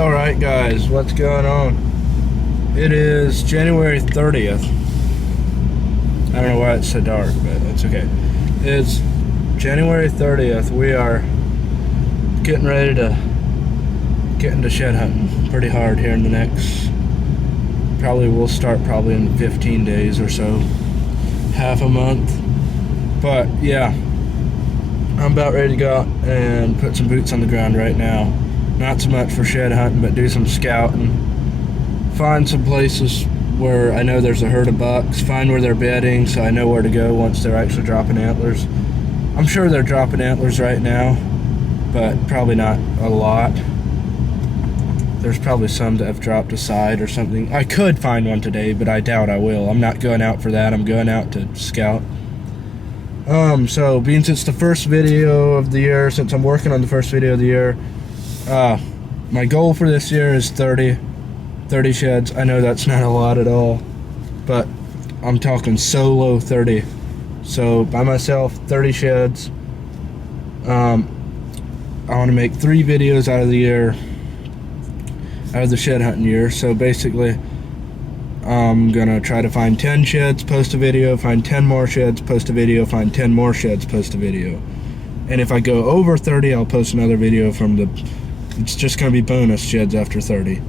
Alright guys, what's going on? It is January 30th. I don't know why it's so dark, but it's okay. It's January 30th. We are getting ready to get into shed hunting pretty hard here in the next, we'll start in 15 days or so. Half a month. But yeah, I'm about ready to go out and put some boots on the ground right now. Not so much for shed hunting, but do some scouting. Find some places where I know there's a herd of bucks. Find where they're bedding so I know where to go once they're actually dropping antlers. I'm sure they're dropping antlers right now, but probably not a lot. There's probably some that have dropped a side or something. I could find one today, but I doubt I will. I'm not going out for that. I'm going out to scout. So being since the first video of the year, since I'm working on the first video of the year, my goal for this year is 30 sheds. I know that's not a lot at all, but I'm talking solo 30. So by myself, 30 sheds. I want to make 3 videos out of the year, out of the shed hunting year. So basically, I'm gonna try to find 10 sheds, post a video, find 10 more sheds, post a video, find 10 more sheds, post a video. And if I go over 30, I'll post another video from the, it's just gonna be bonus sheds after 30.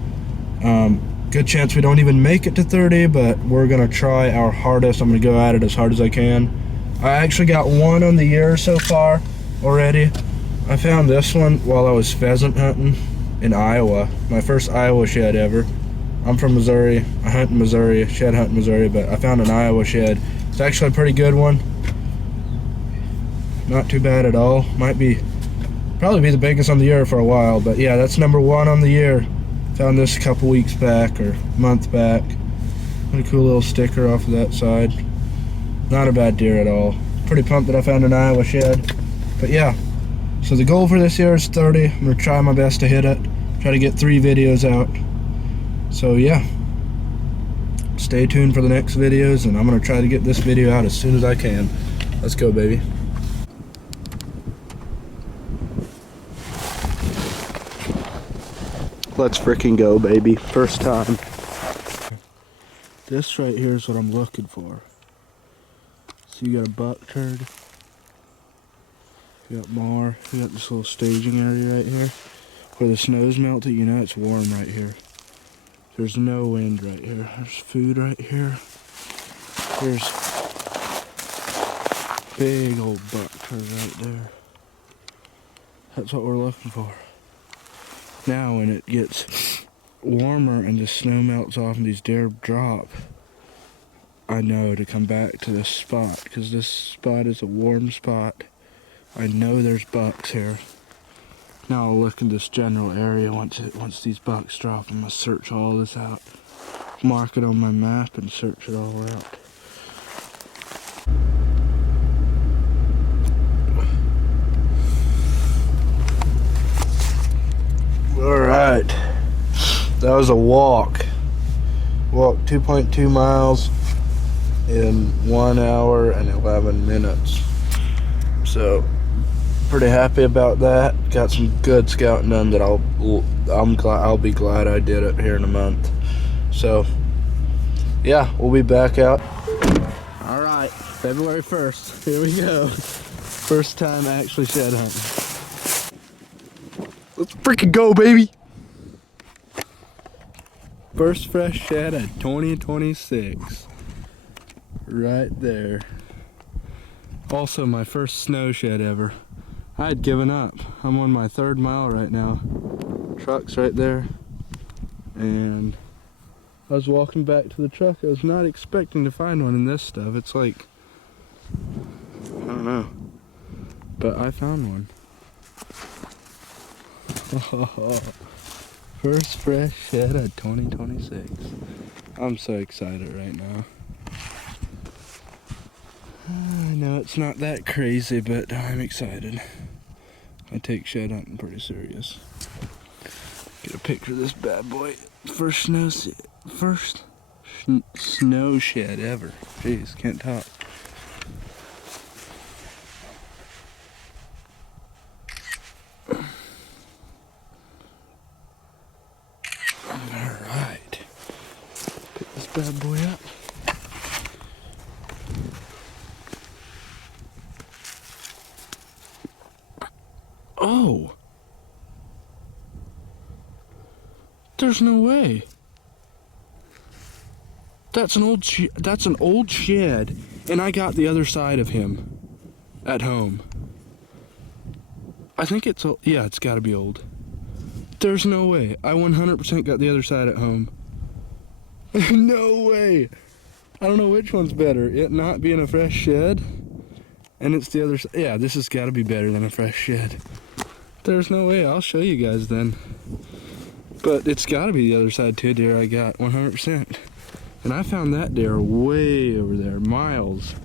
Good chance we don't even make it to 30, but we're gonna try our hardest. I'm gonna go at it as hard as I can. I actually got one on the year so far already. I found this one while I was pheasant hunting in Iowa. My first Iowa shed ever. I'm from Missouri. I hunt in Missouri, shed hunt in Missouri, but I found an Iowa shed. It's actually a pretty good one. Not too bad at all. Probably be the biggest on the year for a while, but yeah, that's number 1 on the year. Found this a couple weeks back or month back. What a cool little sticker off of that side. Not a bad deer at all. Pretty pumped that I found an Iowa shed. But yeah, so the goal for this year is 30. I'm gonna try my best to hit it. Try to get 3 videos out. So yeah, stay tuned for the next videos, and I'm gonna try to get this video out as soon as I can. Let's go, baby. Let's freaking go, baby. First time. This right here is what I'm looking for. So you got a buck turd. You got more. You got this little staging area right here. Where the snow's melted, you know it's warm right here. There's no wind right here. There's food right here. There's big old buck turd right there. That's what we're looking for. Now when it gets warmer and the snow melts off and these deer drop, I know to come back to this spot, because this spot is a warm spot. I know there's bucks here. Now I'll look in this general area once these bucks drop. I'm gonna search all this out, mark it on my map, and search it all out. All right, that was a walk. Walked 2.2 miles in 1 hour and 11 minutes. So pretty happy about that. Got some good scouting done that I'll be glad I did it here in a month. So yeah, we'll be back out. All right, February 1st. Here we go. First time actually shed hunting. Let's freaking go, baby. First fresh shed of 2026. Right there. Also my first snow shed ever. I had given up. I'm on my 3rd mile right now. Truck's right there. And I was walking back to the truck. I was not expecting to find one in this stuff. It's like, I don't know. But I found one. First fresh shed of 2026. I'm so excited right now. I know it's not that crazy, but I'm excited. I take shed hunting pretty serious. Get a picture of this bad boy. First snow shed ever. Jeez, can't talk. bad boy up. Oh! There's no way. That's an old shed, and I got the other side of him at home. I think it's old. Yeah, it's got to be old. There's no way. I 100% got the other side at home. No way. I don't know which one's better. It not being a fresh shed, and it's the other side. Yeah, this has got to be better than a fresh shed. There's no way. I'll show you guys then. But it's got to be the other side too, deer I got 100%. And I found that deer way over there, miles.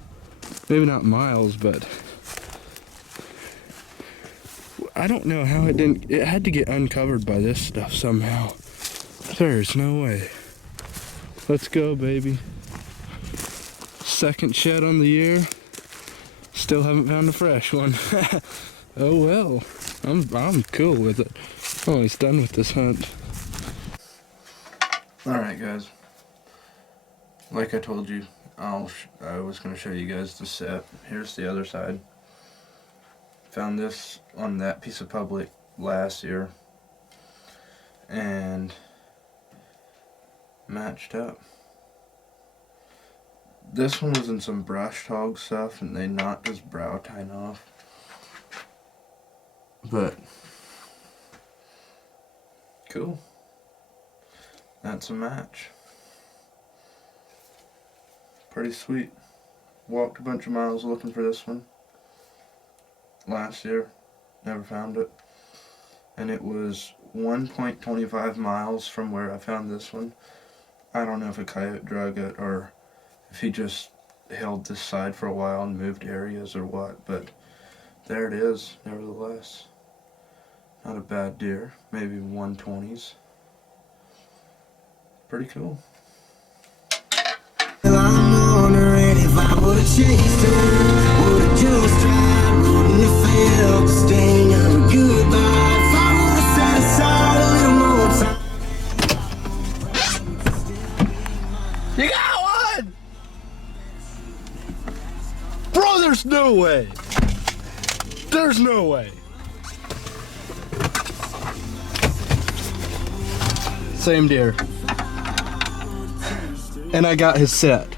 Maybe not miles, but I don't know how it didn't. It had to get uncovered by this stuff somehow. There's no way. Let's go, baby. Second shed on the year. Still haven't found a fresh one. Oh well. I'm cool with it. I'm almost done with this hunt. Alright guys, like I told you, I was going to show you guys the set. Here's the other side. Found this on that piece of public last year and matched up. This one was in some brush hog stuff and they knocked his brow tine off. But cool. That's a match. Pretty sweet. Walked a bunch of miles looking for this one last year. Never found it. And it was 1.25 miles from where I found this one. I don't know if a coyote drug it or if he just held this side for a while and moved areas or what, but there it is, nevertheless. Not a bad deer. Maybe 120s. Pretty cool. Well, I'm wondering if I would've chased her, would've just tried, wouldn't have felt the sting of a goodbye. If I would've set aside a little more time. You got one! Bro, there's no way. There's no way. Same deer. And I got his set.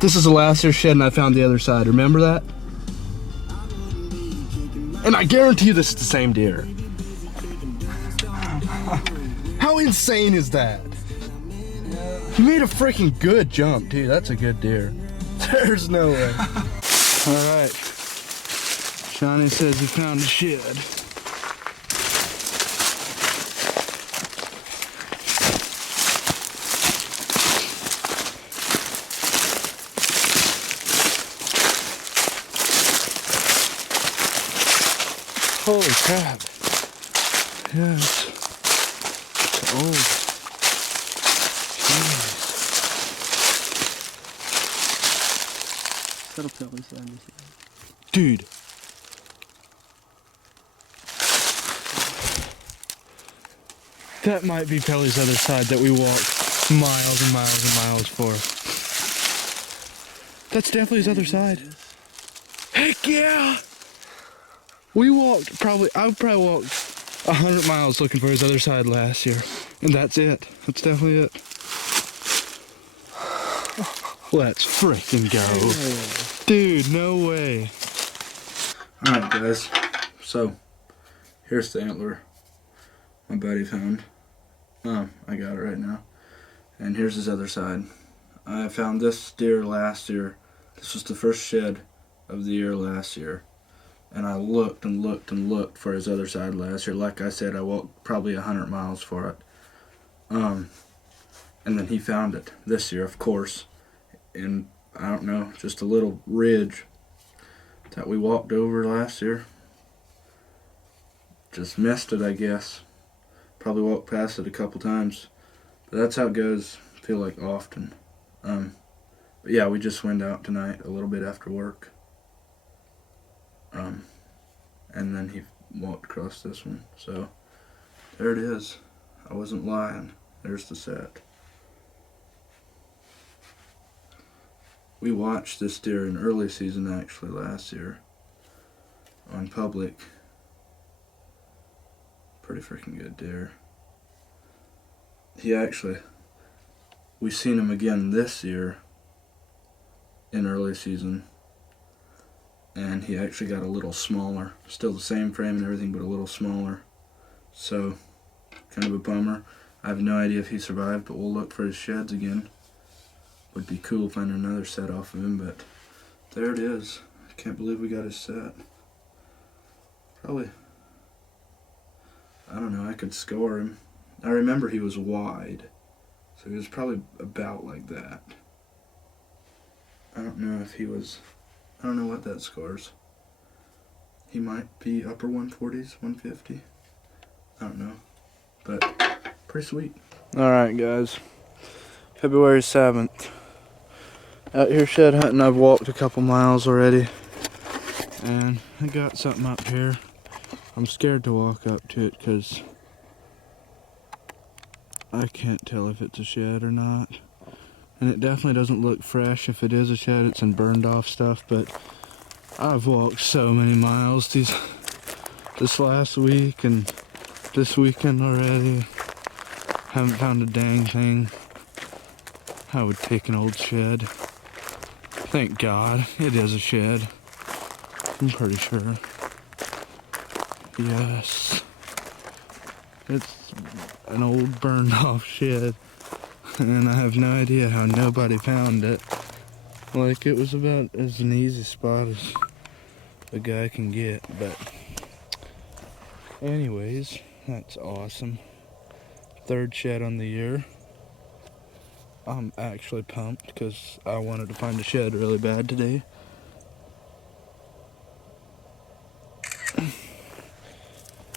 This is the last year's shed and I found the other side. Remember that? And I guarantee you this is the same deer. How insane is that? He made a freaking good jump, too. That's a good deer. There's no way. Alright. Shawnee says he found a shed. Holy crap. Yeah, it's old. Jeez. That'll probably find me. Dude. That might be Pelly's other side that we walked miles and miles and miles for. That's definitely his other side. Heck yeah! We walked I probably walked 100 miles looking for his other side last year. And that's it. That's definitely it. Let's freaking go. Dude, no way. Alright guys, so here's the antler my buddy found. I got it right now. And here's his other side. I found this deer last year. This was the first shed of the year last year. And I looked and looked and looked for his other side last year. Like I said, I walked probably 100 miles for it. And then he found it this year, of course, in, I don't know, just a little ridge that we walked over last year. Just missed it, I guess. Probably walked past it a couple times. But that's how it goes, I feel like, often. But yeah, we just went out tonight a little bit after work. And then he walked across this one. So, there it is. I wasn't lying. There's the set. We watched this deer in early season actually last year on public. Pretty freaking good deer. We seen him again this year in early season, and he actually got a little smaller. Still the same frame and everything, but a little smaller. So, kind of a bummer. I have no idea if he survived, but we'll look for his sheds again. Would be cool finding another set off of him, but there it is. I can't believe we got his set. Probably, I don't know, I could score him. I remember he was wide, so he was probably about like that. I don't know if he was, I don't know what that scores. He might be upper 140s, 150. I don't know, but pretty sweet. Alright guys, February 7th. Out here shed hunting. I've walked a couple miles already, and I got something up here. I'm scared to walk up to it because I can't tell if it's a shed or not. And it definitely doesn't look fresh. If it is a shed, it's in burned off stuff, but I've walked so many miles this last week and this weekend already. Haven't found a dang thing. I would take an old shed. Thank God, it is a shed. I'm pretty sure. Yes. It's an old burned off shed. And I have no idea how nobody found it. Like, it was about as an easy spot as a guy can get, but anyways, that's awesome. Third shed on the year. I'm actually pumped because I wanted to find a shed really bad today.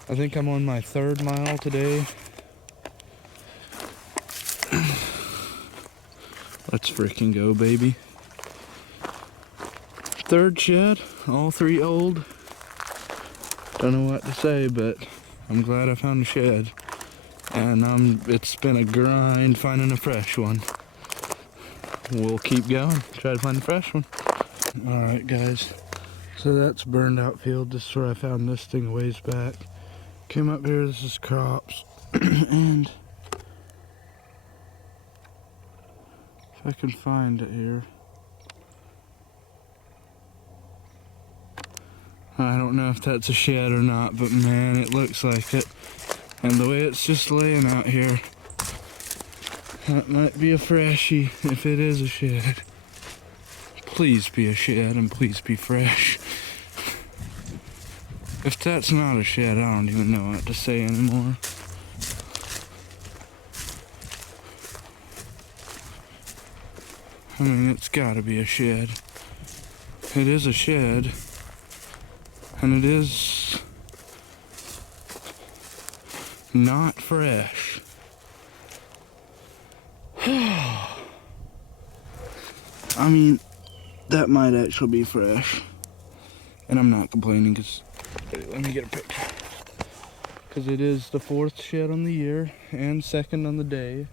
I think I'm on my 3rd mile today. Let's freaking go, baby. 3rd shed, all 3 old. Don't know what to say, but I'm glad I found a shed. And it's been a grind finding a fresh one. We'll keep going, try to find a fresh one. Alright guys, so that's burned out field. This is where I found this thing a ways back. Came up here, this is crops. And if I can find it here. I don't know if that's a shed or not, but man, it looks like it. And the way it's just laying out here, that might be a freshie if it is a shed. Please be a shed and please be fresh. If that's not a shed, I don't even know what to say anymore. I mean, it's gotta be a shed. It is a shed. And it is not fresh. I mean, that might actually be fresh. And I'm not complaining because, let me get a picture. Because it is the 4th shed on the year and 2nd on the day.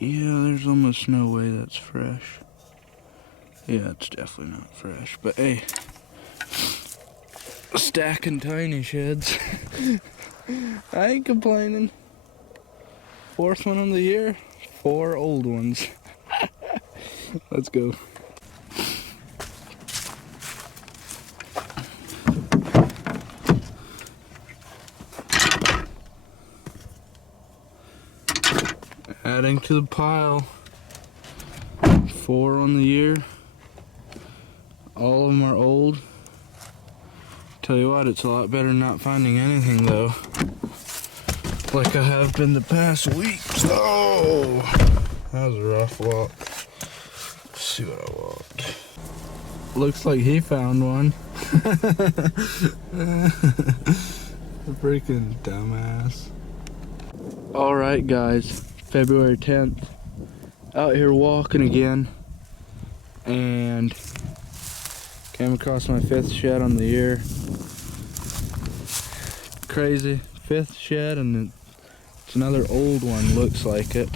Yeah, there's almost no way that's fresh. Yeah, it's definitely not fresh, but hey, stacking tiny sheds. I ain't complaining. 4th one on the year, 4 old ones. Let's go. Adding to the pile. 4 on the year. All of them are old. Tell you what, it's a lot better not finding anything though. Like I have been the past weeks. Oh, that was a rough walk. Let's see what I walked. Looks like he found one. A freaking dumbass. Alright guys, February 10th. Out here walking again. and came across my 5th shed on the year. Crazy, 5th shed, and it's another old one, looks like it.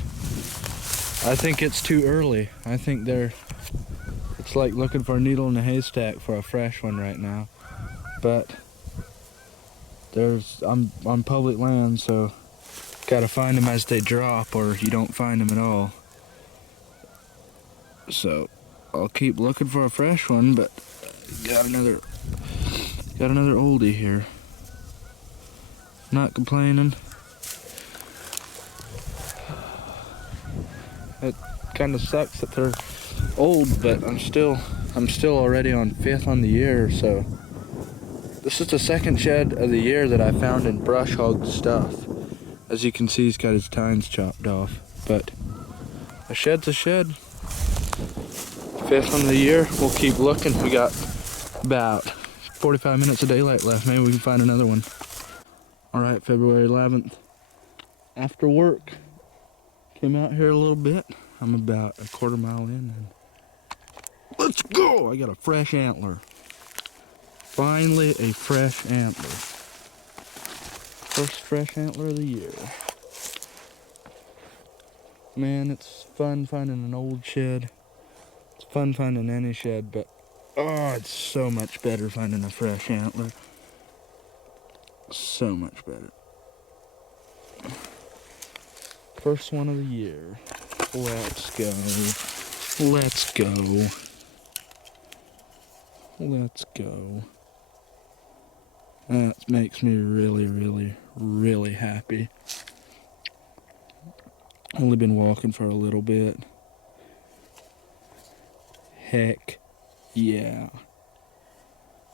I think it's too early. I think it's like looking for a needle in a haystack for a fresh one right now. But I'm on public land, so gotta find them as they drop, or you don't find them at all. So I'll keep looking for a fresh one, but got another oldie here. Not complaining. It kind of sucks that they're old, but I'm still already on 5th on the year. So this is the 2nd shed of the year that I found in brush hog stuff. As you can see, he's got his tines chopped off, but a shed's a shed. 5th on the year. We'll keep looking. We got about 45 minutes of daylight left. Maybe we can find another one. All right, February 11th. After work, came out here a little bit. I'm about a 1/4 mile in, and let's go! I got a fresh antler. Finally, a fresh antler. First fresh antler of the year. Man, it's fun finding an old shed. It's fun finding any shed, but oh, it's so much better finding a fresh antler. So much better. First one of the year. Let's go. Let's go. Let's go. That makes me really, really, really happy. Only been walking for a little bit. Heck yeah.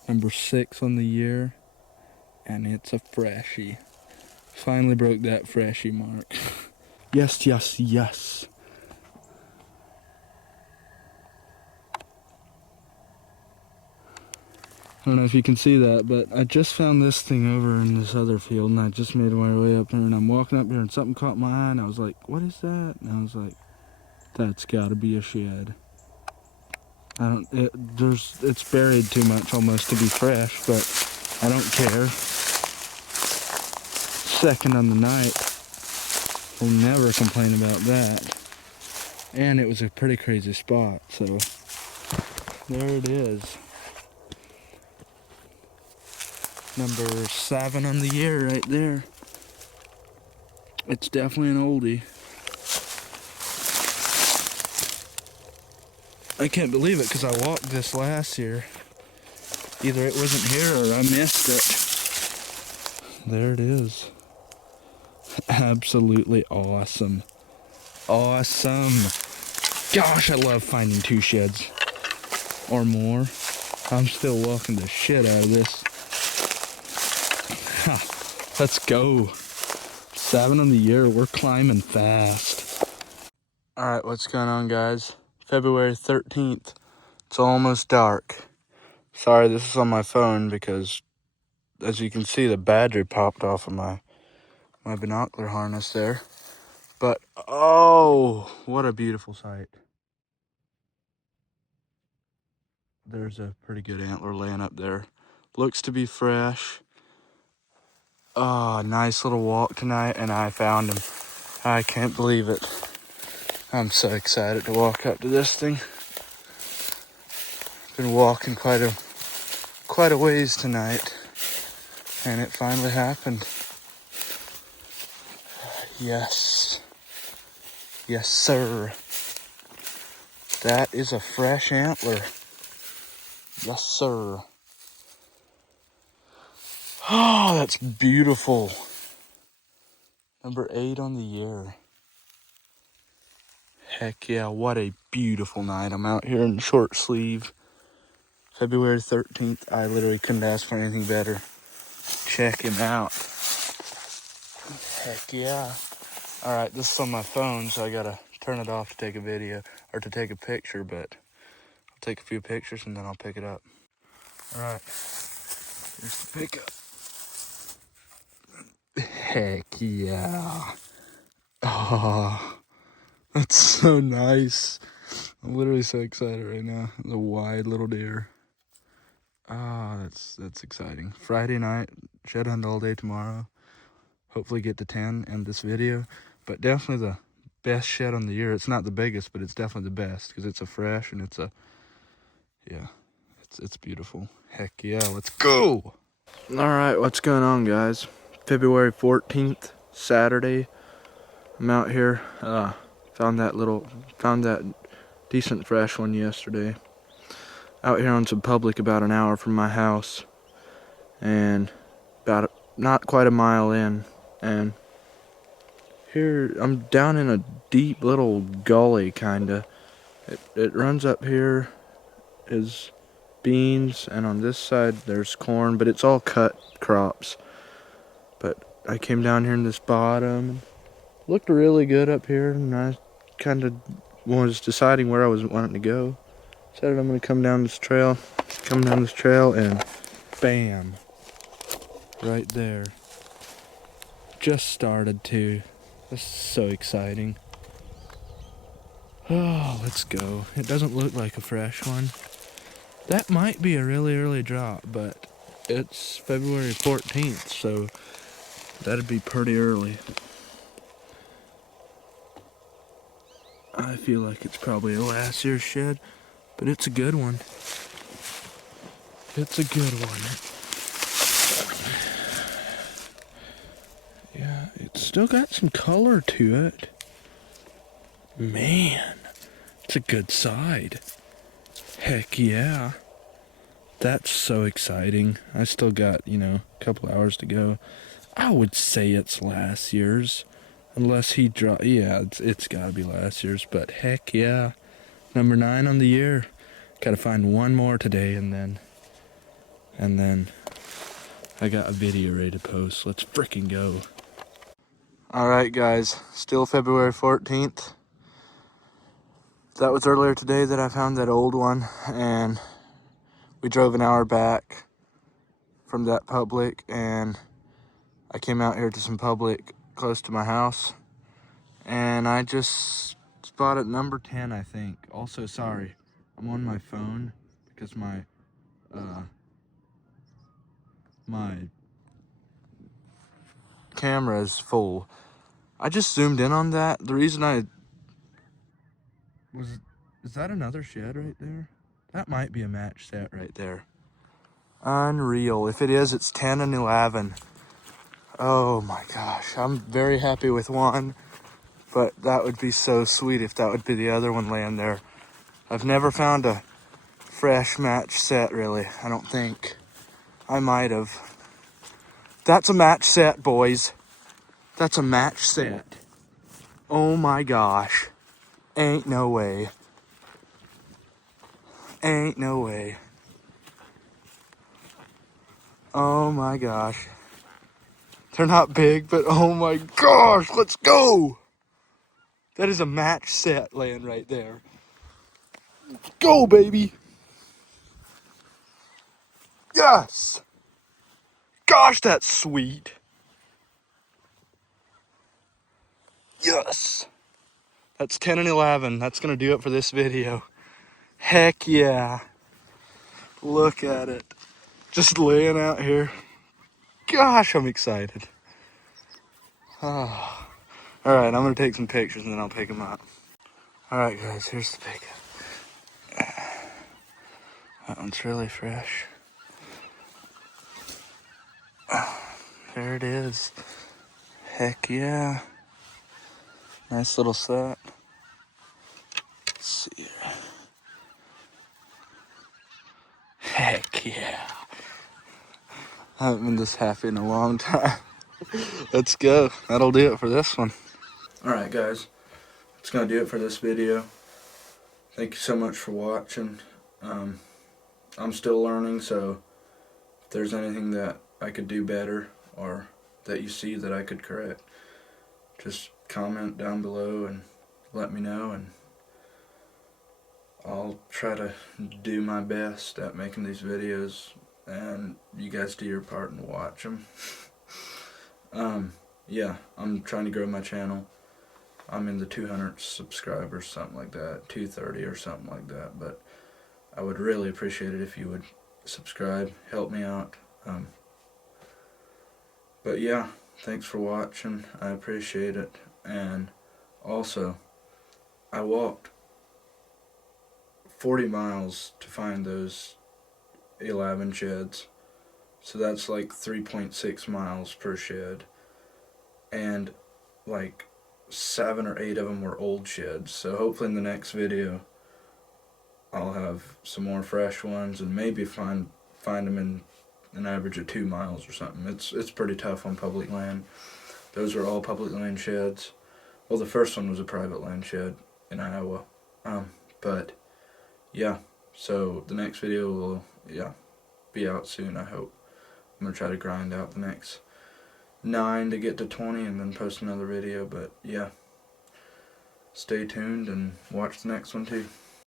Number 6 on the year, and it's a freshie. Finally broke that freshie mark. Yes, yes, yes. I don't know if you can see that, but I just found this thing over in this other field, and I just made my way up here, and I'm walking up here, and something caught my eye, and I was like, what is that? And I was like, that's gotta be a shed. It's buried too much almost to be fresh, but I don't care. Second on the night. We'll never complain about that. And it was a pretty crazy spot, so there it is. Number 7 on the year right there. It's definitely an oldie. I can't believe it because I walked this last year. Either it wasn't here or I missed it. There it is. Absolutely awesome. Awesome. Gosh, I love finding 2 sheds or more. I'm still walking the shit out of this. Ha, let's go. 7 on the year, we're climbing fast. All right, what's going on, guys? February 13th. It's almost dark. Sorry, this is on my phone because, as you can see, the battery popped off of my binocular harness there. But, oh, what a beautiful sight. There's a pretty good antler laying up there. Looks to be fresh. Oh, nice little walk tonight, and I found him. I can't believe it. I'm so excited to walk up to this thing. Been walking quite a ways tonight, and it finally happened. Yes. Yes, sir. That is a fresh antler. Yes, sir. Oh, that's beautiful. Number 8 on the year. Heck yeah, what a beautiful night. I'm out here in short sleeve. February 13th. I literally couldn't ask for anything better. Check him out. Heck yeah. Alright, this is on my phone, so I gotta turn it off to take a video, or to take a picture, but I'll take a few pictures and then I'll pick it up. Alright, here's the pickup. Heck yeah. Oh, that's so nice. I'm literally so excited right now. The wide little deer. Ah, that's exciting. Friday night, shed hunt all day tomorrow. Hopefully get to 10 in this video. But definitely the best shed on the year. It's not the biggest, but it's definitely the best because it's a fresh and it's a, yeah, it's beautiful. Heck yeah, let's go! All right, what's going on, guys? February 14th, Saturday. I'm out here. Found that decent fresh one yesterday. Out here on some public about an hour from my house, and about not quite a mile in, and here I'm down in a deep little gully, kinda. It runs up here is beans, and on this side there's corn, but it's all cut crops. But I came down here in this bottom. Looked really good up here, and I kind of was deciding where I was wanting to go. Decided I'm going to come down this trail, and bam, right there. Just started to. That's so exciting. Oh, let's go. It doesn't look like a fresh one. That might be a really early drop, but it's February 14th, so that'd be pretty early. I feel like it's probably a last year's shed, but it's a good one. It's a good one. Yeah, it's still got some color to it. Man, it's a good side. Heck yeah. That's so exciting. I still got, a couple hours to go. I would say it's last year's. Unless he yeah, it's gotta be last year's, but heck yeah. Number 9 on the year. Gotta find one more today, and then I got a video ready to post. Let's freaking go. Alright guys, still February 14th. That was earlier today that I found that old one, and we drove an hour back from that public, and I came out here to some public close to my house, and I just spotted number 10, I think. Also, sorry, I'm on my phone because my camera is full. I just zoomed in on that. The reason is that another shed right there? That might be a match set right there. Unreal. If it is, it's 10 and 11. Oh my gosh. I'm very happy with one, but that would be so sweet if that would be the other one laying there. I've never found a fresh match set, really. I don't think. I might have. That's a match set, boys. That's a match set. Oh my gosh. Ain't no way. Ain't no way. Oh my gosh. They're not big, but oh my gosh, let's go! That is a match set laying right there. Go, baby! Yes! Gosh, that's sweet. Yes! That's 10 and 11. That's gonna do it for this video. Heck yeah. Look at it. Just laying out here. Gosh, I'm excited. Oh. Alright, I'm gonna take some pictures and then I'll pick them up. Alright guys, here's the pickup. That one's really fresh. There it is. Heck yeah. Nice little set. Let's see here. Heck yeah. I haven't been this happy in a long time. Let's go. That'll do it for this one. Alright guys, that's gonna do it for this video. Thank you so much for watching. I'm still learning, so if there's anything that I could do better or that you see that I could correct, just comment down below and let me know, and I'll try to do my best at making these videos, and you guys do your part and watch them. Yeah, I'm trying to grow my channel, I'm in the 200 subscribers, something like that, 230 or something like that. But I would really appreciate it if you would subscribe, help me out. But yeah, thanks for watching. I appreciate it. And also, I walked 40 miles to find those 11 sheds. So that's like 3.6 miles per shed. And like 7 or 8 of them were old sheds. So hopefully in the next video I'll have some more fresh ones and maybe find them in an average of 2 miles or something. It's pretty tough on public land. Those are all public land sheds. Well, the first one was a private land shed in Iowa. But yeah, so the next video will be out soon, I hope. I'm gonna try to grind out the next 9 to get to 20 and then post another video. But yeah, stay tuned and watch the next one too.